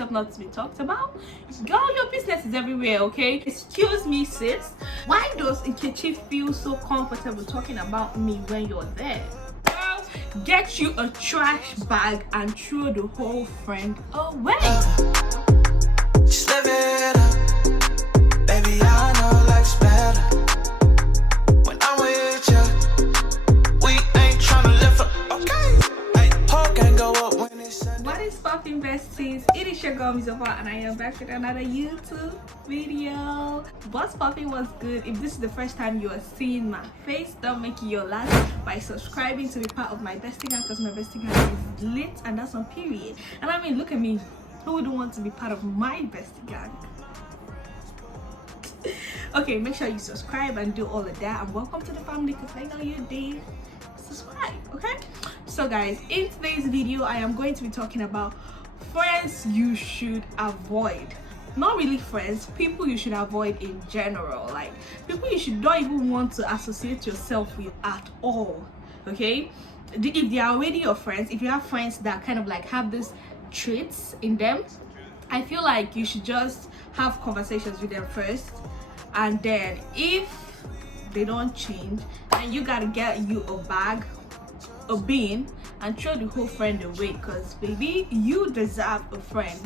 yourself not to be talked about? Girl, your business is everywhere, okay? Excuse me, sis. Why does Nkechi feel so comfortable talking about me when you're there? Girl, get you a trash bag and throw the whole friend away. Just live it up. Baby, I know life's better when I'm with you. We ain't tryna live for, okay. Hey, whole gang go up when it's Sunday. What is poppin', besties? It is your girl Mizofa, and I am back with another YouTube video. What's poppin', was good? If this is the first time you are seeing my face, don't make it your last by subscribing to be part of my bestie gang, because my bestie gang is lit, and that's on period. And I mean, look at me. Who wouldn't want to be part of my bestie gang? Okay, make sure you subscribe and do all of that, and welcome to the family, because I know you did subscribe. Okay, so guys, in today's video I am going to be talking about friends you should avoid. Not really friends, people you should avoid in general, like people you should not even want to associate yourself with at all. Okay, if they are already your friends, if you have friends that kind of like have this traits in them, I feel like you should just have conversations with them first, and then if they don't change, then you gotta get you a bag, a bin, and throw the whole friend away, because baby, you deserve a friend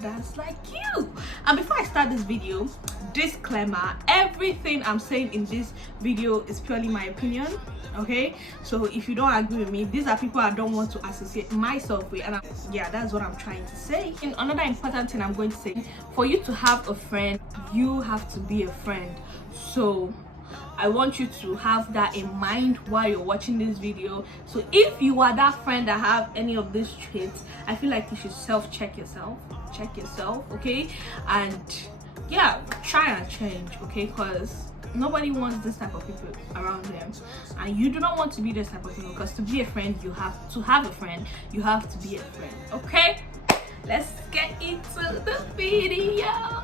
that's like you. And before I start this video, disclaimer, everything I'm saying in this video is purely my opinion, okay? So if you don't agree with me, these are people I don't want to associate myself with, and yeah, that's what I'm trying to say. And another important thing I'm going to say, for you to have a friend, you have to be a friend. So I want you to have that in mind while you're watching this video. So if you are that friend that have any of these traits, I feel like you should check yourself, okay? And yeah, try and change, okay? Because nobody wants this type of people around them, and you do not want to be this type of people, because to be a friend, you have to have a friend, you have to be a friend, okay? Let's get into the video.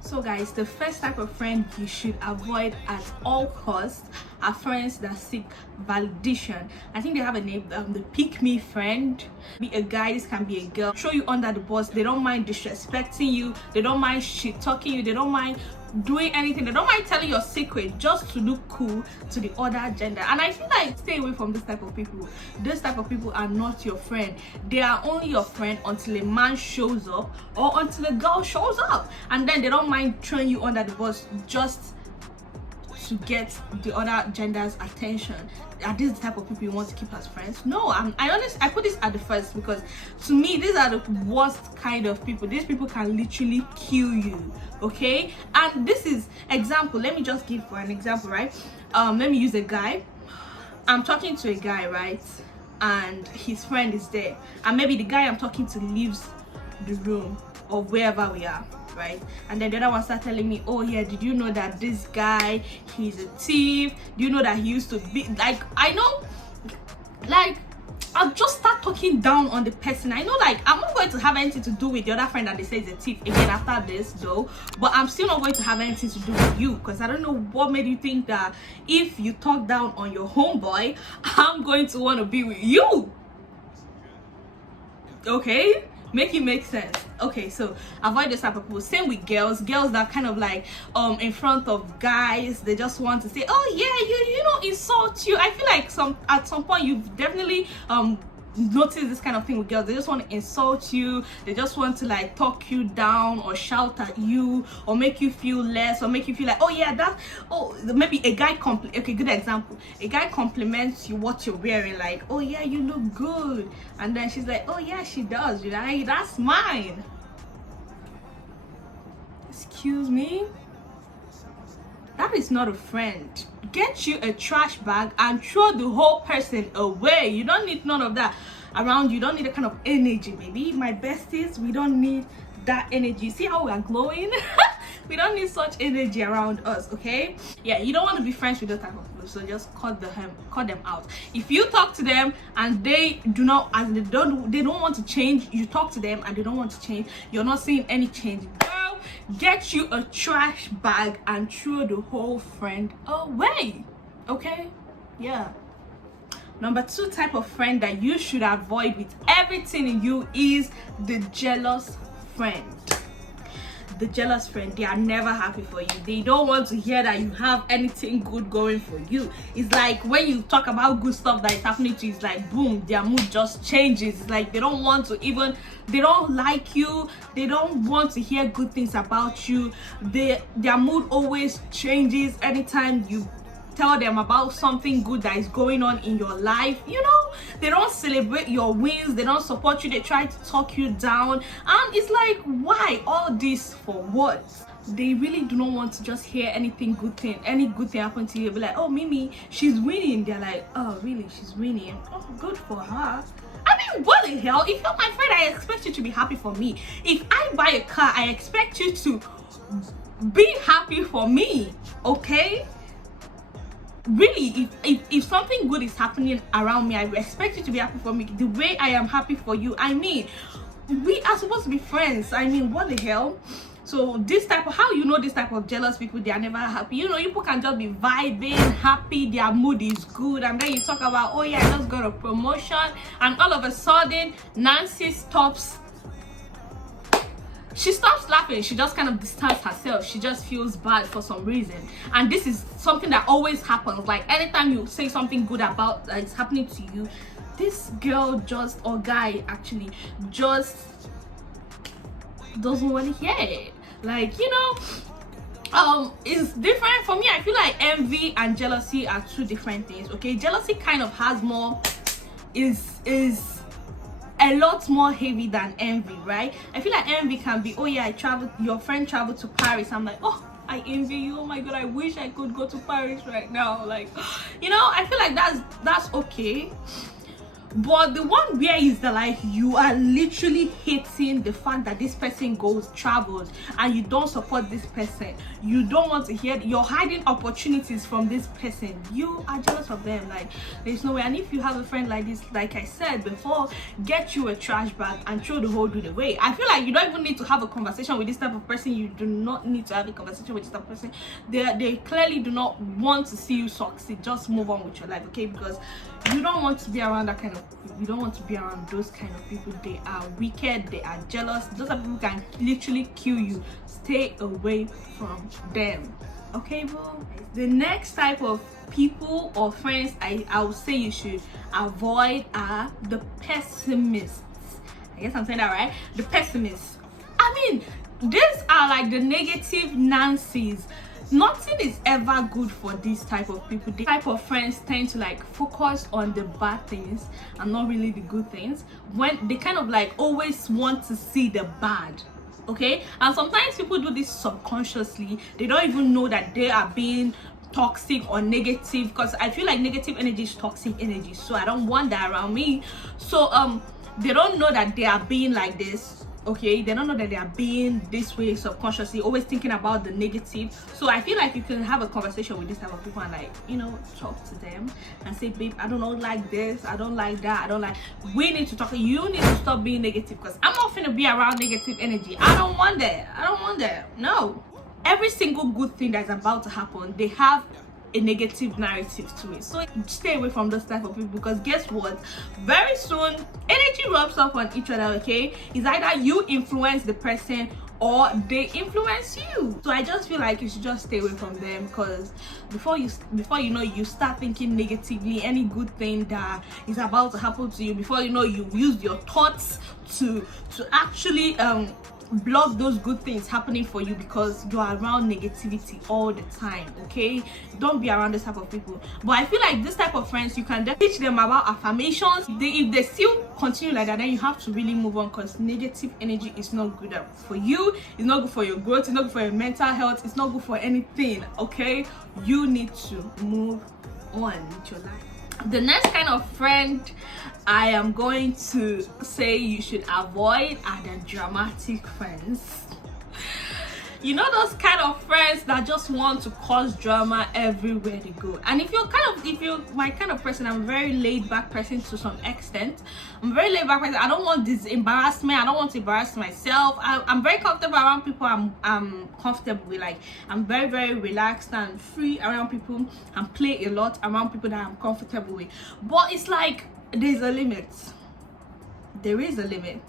So guys, the first type of friend you should avoid at all costs are friends that seek validation. I think they have a name, the pick me friend. Be a guy, this can be a girl, throw you under the bus. They don't mind disrespecting you, they don't mind shit talking you, they don't mind doing anything, they don't mind telling your secret just to look cool to the other gender. And I feel like stay away from this type of people. This type of people are not your friend. They are only your friend until a man shows up or until a girl shows up, and then they don't mind throwing you under the bus just to get the other gender's attention. Are these the type of people you want to keep as friends? No, I put this at the first, because to me these are the worst kind of people. These people can literally kill you, okay? And this is example, let me just give for an example, right? Let me use a guy. I'm talking to a guy, right? And his friend is there, and maybe the guy I'm talking to leaves the room or wherever we are, right? And then the other one start telling me, oh yeah, did you know that this guy, he's a thief? Do you know that he used to be like, I know, like, I'll just start talking down on the person. I know, like, I'm not going to have anything to do with the other friend that they say is a thief again after this though, but I'm still not going to have anything to do with you, because I don't know what made you think that if you talk down on your homeboy, I'm going to want to be with you. Okay, make it make sense. Okay, so avoid this type of people. Same with girls that kind of like in front of guys, they just want to say, oh yeah, you know, insult you. I feel like at some point you've definitely noticed this kind of thing with girls. They just want to insult you, they just want to like talk you down or shout at you or make you feel less, or make you feel like, oh yeah, that, oh, maybe a guy okay, good example, a guy compliments you what you're wearing, like, oh yeah, you look good, and then she's like, oh yeah, she does, you know, hey, that's mine. Excuse me, that is not a friend. Get you a trash bag and throw the whole person away. You don't need none of that around you. You don't need that kind of energy, baby. My besties, we don't need that energy. See how we are glowing? We don't need such energy around us, okay? Yeah, you don't want to be friends with those type of people, so just cut them out. If you talk to them and they do not, and they don't want to change, you talk to them and they don't want to change, you're not seeing any change, girl, get you a trash bag and throw the whole friend away, okay? Yeah. Number 2 type of friend that you should avoid with everything in you is the jealous friend, the jealous friend, they are never happy for you. They don't want to hear that you have anything good going for you. It's like when you talk about good stuff that is happening to you, it's like boom, their mood just changes. It's like they don't want to even, they don't like you, they don't want to hear good things about you. Their mood always changes anytime you tell them about something good that is going on in your life. You know, they don't celebrate your wins, they don't support you, they try to talk you down, and it's like, why all this for what? They really do not want to just hear any good thing happen to you. Be like, oh, Mimi, she's winning. They're like, oh really, she's winning? Oh, good for her. I mean, what the hell? If you're my friend, I expect you to be happy for me. If I buy a car, I expect you to be happy for me, okay? Really, if something good is happening around me, I expect you to be happy for me the way I am happy for you. I mean, we are supposed to be friends. I mean, what the hell? So this type of, how you know this type of jealous people, they are never happy. You know, people can just be vibing, happy, their mood is good, and then you talk about, oh yeah, I just got a promotion, and all of a sudden Nancy stops. She stops laughing. She just kind of distances herself. She just feels bad for some reason. And this is something that always happens. Like anytime you say something good about it's happening to you, this girl just, or guy actually, just doesn't want to hear it. Like, you know, it's different for me. I feel like envy and jealousy are two different things. Okay, jealousy kind of has more, is a lot more heavy than envy, right? I feel like envy can be, oh yeah, your friend traveled to Paris. I'm like, oh, I envy you. Oh my god, I wish I could go to Paris right now. Like, you know, I feel like that's okay. But the one where is that, like, you are literally hating the fact that this person travels, and you don't support this person, you don't want to hear, you're hiding opportunities from this person, you are jealous of them. Like, there's no way. And if you have a friend like this, like I said before, get you a trash bag and throw the whole dude away. I feel like you don't even need to have a conversation with this type of person. You do not need to have a conversation with this type of person. They clearly do not want to see you succeed. Just move on with your life, okay? Because you don't want to be around that kind of people. You don't want to be around those kind of people. They are wicked, they are jealous. Those are people who can literally kill you. Stay away from them, okay, boo? The next type of people or friends I would say you should avoid are the pessimists. I guess I'm saying that right. The pessimists, I mean, these are like the negative Nancy's. Nothing is ever good for this type of people. The type of friends tend to like focus on the bad things and not really the good things, when they kind of like always want to see the bad, okay? And sometimes people do this subconsciously. They don't even know that they are being toxic or negative, because I feel like negative energy is toxic energy, so I don't want that around me. So they don't know that they are being like this, okay? They don't know that they are being this way subconsciously, always thinking about the negative. So I feel like you can have a conversation with this type of people and, like, you know, talk to them and say, babe, I don't like this, I don't like that, I don't like, we need to talk. You need to stop being negative, because I'm not gonna be around negative energy. I don't want that. No. Every single good thing that's about to happen, they have a negative narrative to it. So stay away from those type of people, because guess what, very soon energy rubs off on each other, okay? It's either you influence the person or they influence you. So I just feel like you should just stay away from them, because before you know, you start thinking negatively. Any good thing that is about to happen to you, before you know, you use your thoughts to actually block those good things happening for you, because you are around negativity all the time, okay? Don't be around this type of people. But I feel like this type of friends, you can teach them about affirmations. If they still continue like that, then you have to really move on, because negative energy is not good for you. It's not good for your growth. It's not good for your mental health. It's not good for anything, okay? You need to move on with your life. The next kind of friend I am going to say you should avoid are the dramatic friends. You know, those kind of friends that just want to cause drama everywhere they go. And if you're my kind of person, I'm a very laid back person to some extent. I'm a very laid back person. I don't want this embarrassment. I don't want to embarrass myself. I'm very comfortable around people I'm comfortable with. Like, I'm very, very relaxed and free around people, and play a lot around people that I'm comfortable with. But it's like, there's a limit. There is a limit.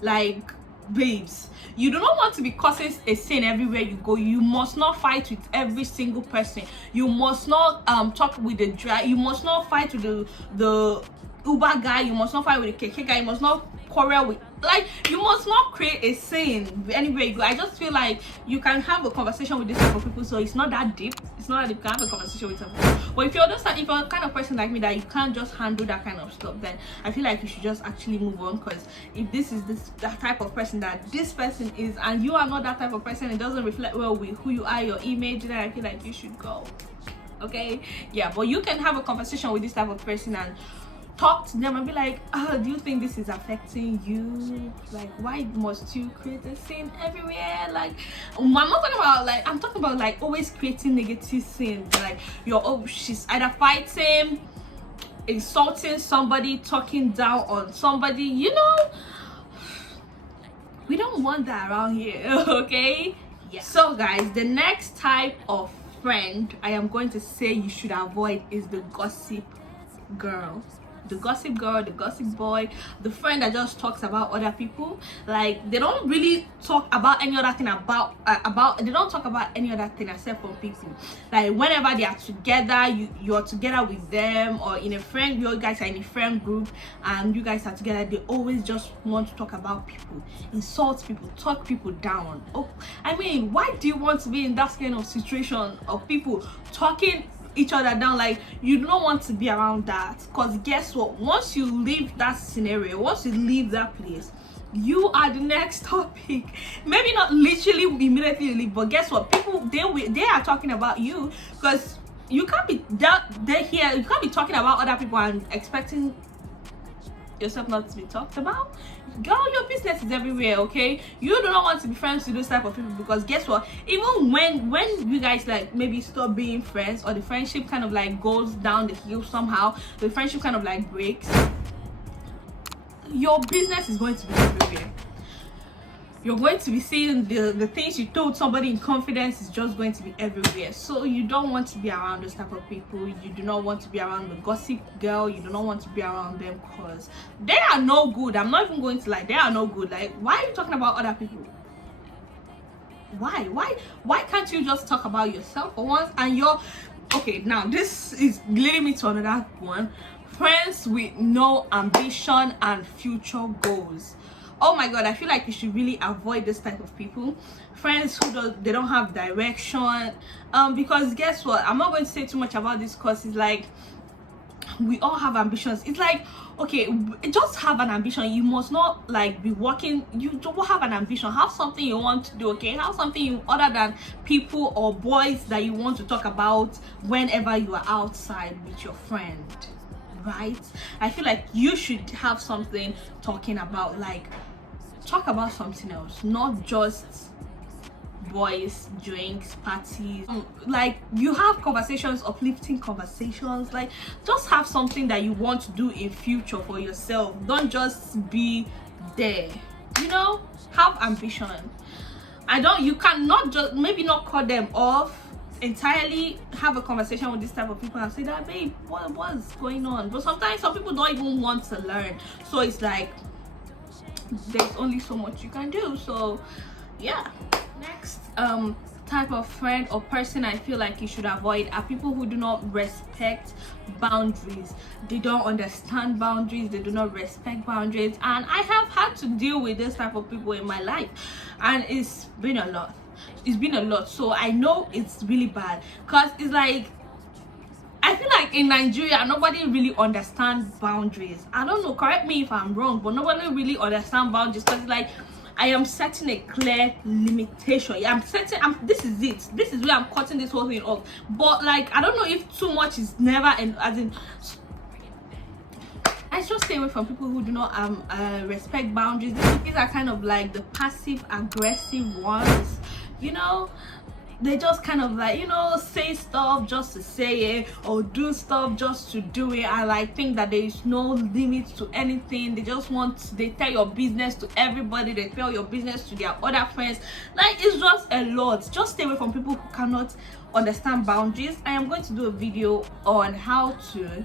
Like, babes, you do not want to be causing a scene everywhere you go. You must not fight with every single person. You must not talk with the driver. You must not fight with the Uber guy. You must not fight with the KK guy. You must not quarrel with, like, you must not create a scene anywhere you go. I just feel like you can have a conversation with this type of people, so it's not that deep. It's not that deep. You can have a conversation with someone. But if you're just, if you're a kind of person like me that you can't just handle that kind of stuff, then I feel like you should just actually move on. Because if this is that type of person that this person is, and you are not that type of person, it doesn't reflect well with who you are, your image, then I feel like you should go. Okay, yeah. But you can have a conversation with this type of person and talk to them and be like, oh, do you think this is affecting you? Like, why must you create a scene everywhere? Like, I'm not talking about, like, I'm talking about like always creating negative scenes. Like, she's either fighting, insulting somebody, talking down on somebody, you know. We don't want that around here. Okay, yeah. So guys, the next type of friend I am going to say you should avoid is the gossip girl. The gossip girl, the gossip boy, the friend that just talks about other people. Like, they don't really talk about any other thing they don't talk about any other thing except for people. Like, whenever they are together, you're together with them, or in a friend, you guys are in a friend group and you guys are together, they always just want to talk about people, insult people, talk people down. Oh, I mean, why do you want to be in that kind of situation of people talking each other down? Like, you don't want to be around that, because guess what, once you leave that scenario, once you leave that place, you are the next topic. Maybe not literally immediately leave, but guess what, people, they are talking about you, because you can't be here, you can't be talking about other people and expecting yourself not to be talked about. Girl, your business is everywhere. Okay, you do not want to be friends with those type of people, because guess what, even when you guys like maybe stop being friends, or the friendship kind of like goes down the hill somehow, the friendship kind of like breaks, your business is going to be everywhere. You're going to be seeing the things you told somebody in confidence is just going to be everywhere. So you don't want to be around those type of people. You do not want to be around the gossip girl. You do not want to be around them, because they are no good. I'm not even going to lie, they are no good. Like, why are you talking about other people? Why can't you just talk about yourself for once? And you're okay. Now this is leading me to another one: friends with no ambition and future goals. Oh my god, I feel like you should really avoid this type of people. Friends who they don't have direction. Because guess what, I'm not going to say too much about this, because it's like we all have ambitions. It's like, okay, just have an ambition. You must not like be working. You don't have an ambition, have something you want to do. Okay, have something you, other than people or boys, that you want to talk about whenever you are outside with your friend, right? I feel like you should have something talking about, like talk about something else, not just boys, drinks, parties. Like, you have conversations, uplifting conversations. Like, just have something that you want to do in future for yourself. Don't just be there, you know. Have ambition. You cannot just, maybe not cut them off entirely. Have a conversation with this type of people and say that, babe, what's going on? But sometimes some people don't even want to learn, so it's like there's only so much you can do. So yeah. Next type of friend or person I feel like you should avoid are people who do not respect boundaries. They don't understand boundaries, they do not respect boundaries, and I have had to deal with this type of people in my life, and it's been a lot. So I know it's really bad, because it's like, I feel like in Nigeria nobody really understands boundaries. I don't know, correct me if I'm wrong, but nobody really understands boundaries, because it's like, I am setting a clear limitation. Yeah, this is it. This is where I'm cutting this whole thing off. But like, I don't know if too much is never, and as in, I just stay away from people who do not respect boundaries. These are kind of like the passive aggressive ones, you know. They just kind of like, you know, say stuff just to say it, or do stuff just to do it. I like think that there is no limit to anything. They tell your business to everybody. They tell your business to their other friends. Like, it's just a lot. Just stay away from people who cannot understand boundaries. I am going to do a video on how to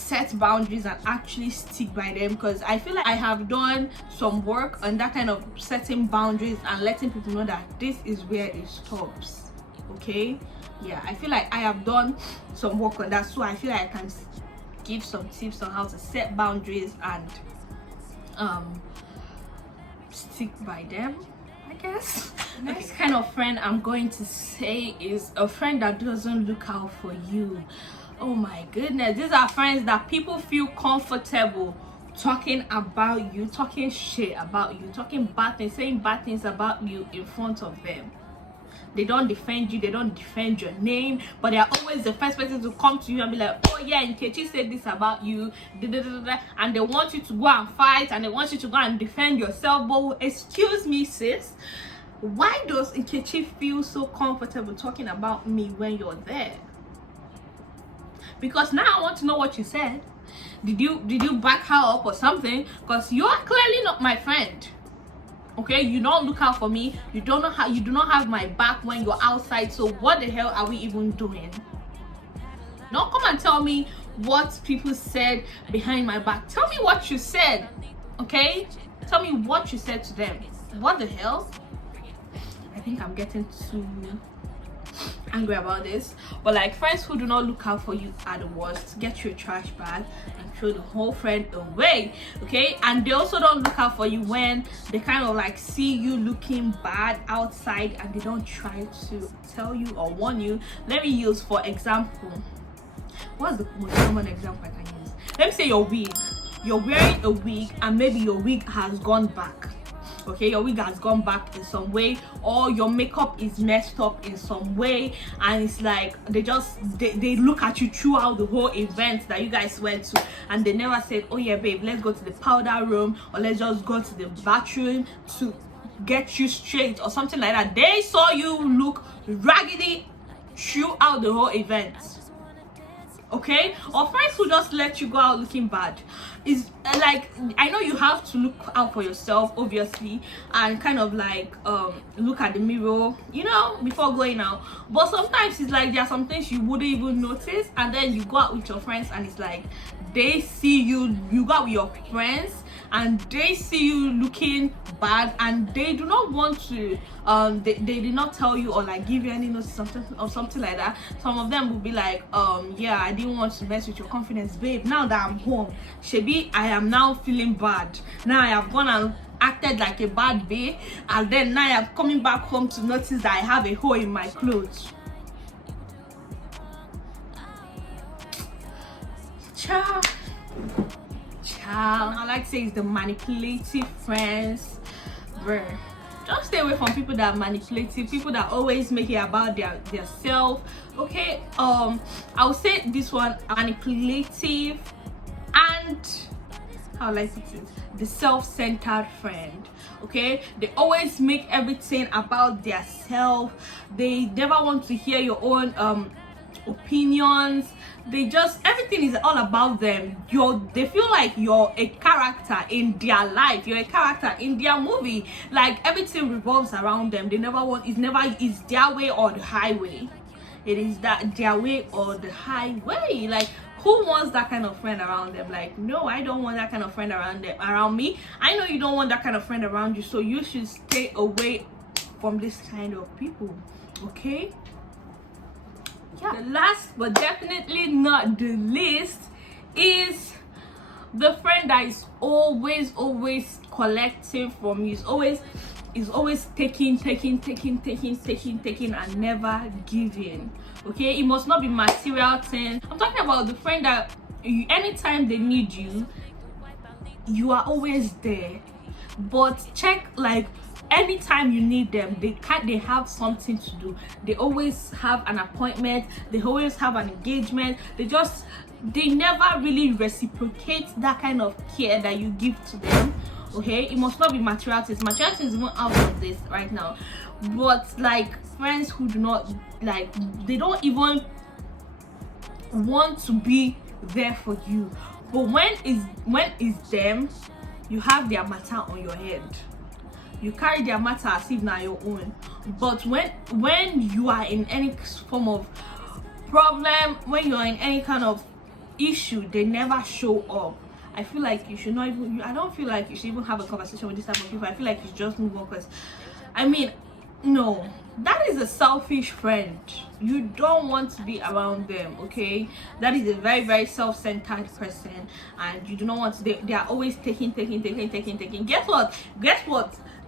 set boundaries and actually stick by them, because I feel like I have done some work on that kind of setting boundaries and letting people know that this is where it stops. Okay, yeah, I feel like I have done some work on that, so I feel like I can give some tips on how to set boundaries and stick by them, I guess. Next kind of friend I'm going to say is a friend that doesn't look out for you. Oh my goodness, these are friends that people feel comfortable talking about you, talking shit about you, talking bad things, saying bad things about you in front of them. They don't defend you, they don't defend your name, but they are always the first person to come to you and be like, oh yeah, Nkechi said this about you, and they want you to go and fight, and they want you to go and defend yourself. But excuse me, sis, why does Nkechi feel so comfortable talking about me when you're there? Because now I want to know what you said. Did you back her up or something? Because you are clearly not my friend. Okay, you don't look out for me. You don't know how. You do not have my back when you're outside. So what the hell are we even doing? Don't come and tell me what people said behind my back. Tell me what you said. Okay, tell me what you said to them. What the hell? I think I'm getting too angry about this, but like, friends who do not look out for you are the worst. Get your trash bag and throw the whole friend away. Okay, and they also don't look out for you when they kind of like see you looking bad outside and they don't try to tell you or warn you. Let me use for example, what's the most common example I can use? Let me say your wig. You're wearing a wig and maybe your wig has gone back. Okay, your wig has gone back in some way, or your makeup is messed up in some way, and it's like they look at you throughout the whole event that you guys went to, and they never said, oh yeah babe, let's go to the powder room, or let's just go to the bathroom to get you straight or something like that. They saw you look raggedy throughout the whole event. Okay, or friends who just let you go out looking bad. Is like, I know you have to look out for yourself obviously, and kind of like look at the mirror, you know, before going out, but sometimes it's like there are some things you wouldn't even notice, and then you go out with your friends and it's like they see you go out with your friends and they see you looking bad, and they do not want to they did not tell you or like give you any notice or something like that. Some of them will be like, yeah, I didn't want to mess with your confidence, babe. Now that I'm home, Shebi, I am now feeling bad. Now I have gone and acted like a bad babe, and then now I'm coming back home to notice that I have a hole in my clothes. Ciao. I like to say it's the manipulative friends. Bruh, just stay away from people that are manipulative, people that always make it about their self. Okay, I would say this one, manipulative, and how like it is the self-centered friend. Okay, they always make everything about their self. They never want to hear your own opinions. They just, everything is all about them. They feel like you're a character in their life, you're a character in their movie. Like everything revolves around them. They never want, it's their way or the highway. It is that their way or the highway. Like, who wants that kind of friend around them? Like, no, I don't want that kind of friend around me. I know you don't want that kind of friend around you, so you should stay away from this kind of people. Okay, yeah. The last but definitely not the least is the friend that is always collecting from you. Is always taking and never giving. Okay, it must not be material things. I'm talking about the friend that anytime they need you, you are always there. But check, like, anytime you need them, they have something to do. They always have an appointment, they always have an engagement. They never really reciprocate that kind of care that you give to them. Okay, it must not be material things. Material things is even out of this right now. But like, friends who do not, like, they don't even want to be there for you. But when is them, you have their matter on your head. You carry their matter as if now your own. But when you are in any form of problem, when you are in any kind of issue, they never show up. I feel like you should not even, I don't feel like you should even have a conversation with this type of people. I feel like you should just move on, because I mean, no, that is a selfish friend. You don't want to be around them, okay? That is a very, very self-centered person, and you do not want to, they are always taking. Guess what?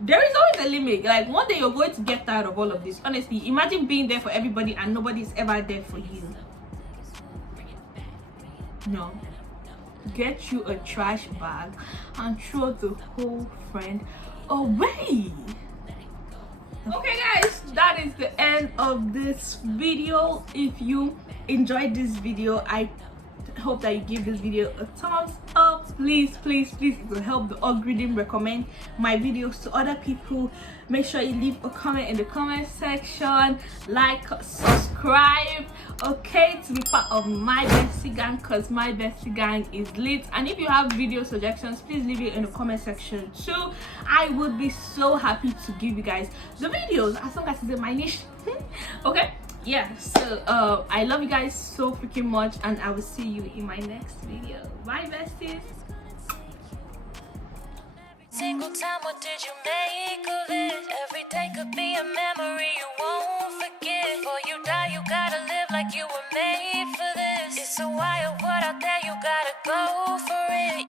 There is always a limit. Like, one day you're going to get tired of all of this. Honestly, imagine being there for everybody and nobody's ever there for you. No. Get you a trash bag and throw the whole friend away. Okay guys, that is the end of this video. If you enjoyed this video, I hope that you give this video a thumbs up. Please, it will help the algorithm recommend my videos to other people. Make sure you leave a comment in the comment section, like, subscribe, okay, to be part of my bestie gang, because my bestie gang is lit. And if you have video suggestions, please leave it in the comment section too. I would be so happy to give you guys the videos as long as it's in my niche. Okay, yeah, so I love you guys so freaking much, and I will see you in my next video. Bye besties. Single time, what did you make of it? Every day could be a memory you won't forget. Before you die, you gotta live like you were made for this. It's a wild world.